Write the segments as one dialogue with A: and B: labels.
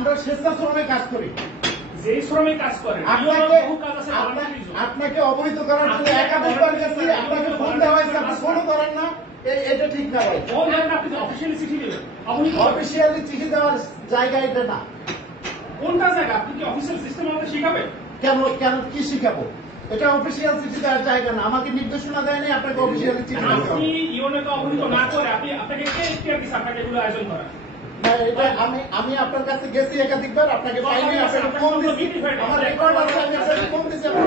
A: আমরা স্বেচ্ছাশ্রমে কাজ করি।
B: যে শ্রমিক কাজ করে
A: আপনাকে অবহিত করার জন্য একাধিকবার গেছি আপনাকে ফোন দেওয়া হয়েছে আপনি
B: আপনি
A: ফোনও করেন না। এটা ঠিক না ভাই।
B: অফিসিয়ালি চিঠি দেবেন
A: অফিসিয়ালি চিঠি দেওয়ার জায়গা এটা না।
B: কোনটা জায়গা? আপনি কি অফিসিয়াল সিস্টেম আমাদের শিখাবেন?
A: কেন কেন কি শিখাবো? এটা অফিসিয়াল চিঠি দেওয়ার জায়গা না। আমাকে নির্দেশনা দেয়নি আপনাকে অফিসিয়ালি চিঠি
B: আপনি অবহিত না করে আপনি আপনাকে কে ইখতিয়ার দিচ্ছে আপনাকে এগুলো আয়োজন করা?
A: আমি আমি আপনার কাছে গেছি একাধিকবার আপনাকে পাইনি আপনাকে ফোন দিচ্ছি আমার রেকর্ড আছে আমি আপনাকে ফোন না।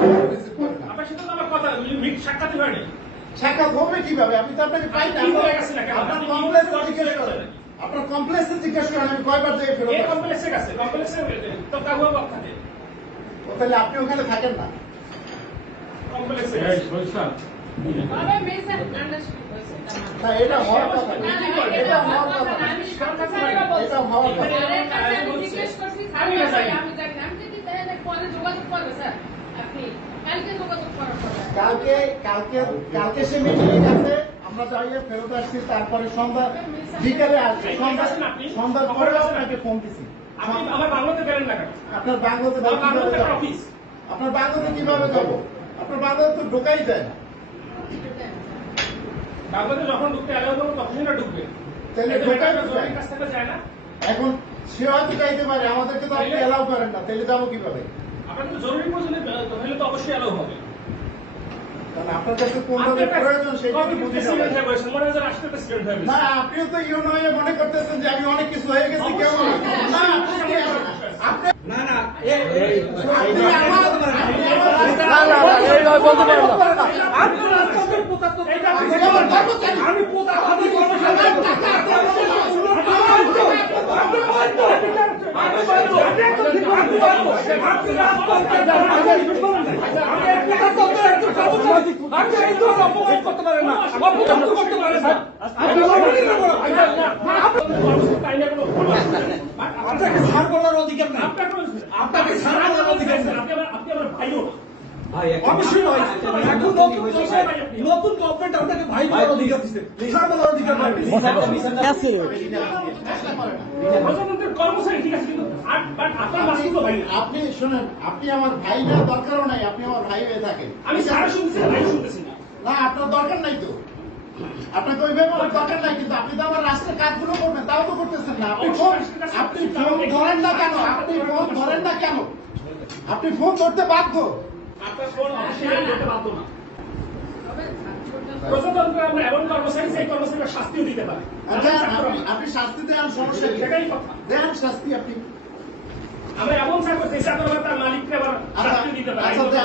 B: আপনার সাথে আমার কথা মিট সাক্ষাৎ হয়নি।
A: সাক্ষাৎ হবে কীভাবে? আমি তো আপনাকে পাই না
B: আপনি হয়ে না
A: আপনার
B: আপনি
A: কমপ্লেক্সে
B: কি
A: জিজ্ঞেস করেন। আপনার কমপ্লেক্সে জিজ্ঞেস করেন আমি কয়বার থেকে ফেরত?
B: কমপ্লেক্সে গেছে? কমপ্লেক্সে তো থাকে
A: ও তাহলে আপনি ওখানে থাকেন না।
B: কমপ্লেক্সে
A: এটা হওয়ার কথা।
C: এটা হওয়ার কথা। কালকে যোগাযোগ করার পরে।
A: কালকে কালকে কালকে সে মিটিং আছে আমরা যাইয়ে ফেরত আসছি তারপরে সন্ধ্যা বিকালে আসছি। সন্ধ্যা সন্ধ্যার পরে আপনাকে ফোন দিছি।
B: আমার বাংলাতে গেলেন না
A: আপনার বাংলাতে কীভাবে যাব? আপনার বাংলাতে কীভাবে যাব? আপনার বাংলাতে তো ঢোকাই যায় না।
B: বাংলাতে যখন ঢুকতে অ্যালাউ করব তখনই না ঢুকবে।
A: তাহলে ঢোকাই যায়
B: না।
A: এখন সে হয়তো যাইতে পারে আমাদেরকে তো আপনি এলাও করেন না তাহলে যাব কীভাবে?
B: আপনার তো জরুরি প্রয়োজনে অবশ্যই অ্যালাউ হবে।
A: আপনিও ইউনো মনে করতেছেন যে আমি অনেক কিছু হয়ে গেছি কেমন না আপনি কি আপনি
D: না না এই- এই-
A: আপনি আমার আপনি আমার
E: না না না এইভাবে বলতে পারেন না
D: আপনি রাষ্ট্রপতির প্রতারক।
B: এইটা আপনি
A: আপনি আমার কর্মচারী।
D: আমি প্রতারক, আমি কর্মচারী।
A: আমার টাকা, আপনার টাকা।
D: আপনি বন্ধ। আপনি বন্ধ। আপনি বন্ধ। আপনি বন্ধ। আপনি রাষ্ট্রপতির আমি এক প্রতারকের একজন কর্মচারী। আপনি এই ধরনের অপমান করতে পারেন না অপমান করতে পারেন না আপনাকে ছাড় করার অধিকার নেই আপনাকে ছাড় করার অধিকার নেই
B: আপনি আমার- ভাইও।
D: অবশ্যই নয়। এখন নতুন নতুন গভর্নমেন্ট আপনাকে ভাই বলার অধিকার দিচ্ছে। ছাড় বলার অধিকার নাই
B: কর্মচারী ঠিক আছে কিন্তু আর- but আপনার বাস্তব ভাই। না।
A: আপনি শুনেন আপনি আমার ভাই না দরকারও নাই আপনি আমার ভাই হয়ে থাকেন।
B: আমি সারা শুনতেছি না, ভাই শুনতেছি না।
A: না আপনার দরকার নাই তো। আপনাকে ওইভাবে দরকার নাই কিন্তু আপনি তো আমার রাষ্ট্রের কাজগুলো করবেন তাও তো করতেছেন না। আপনি ফোন আপনি ফোন ধরেন না কেন? আপনি ফোন ধরেন না কেন? আপনি ফোন ধরতে বাধ্য। আপনি শাস্তি দেন সমস্যা
B: সেটাই
A: দেন শাস্তি আপনি
B: আমরা এমন চাকরি চাকর মালিককে আবার আচ্ছা, শাস্তি দিতে পারি। আচ্ছা,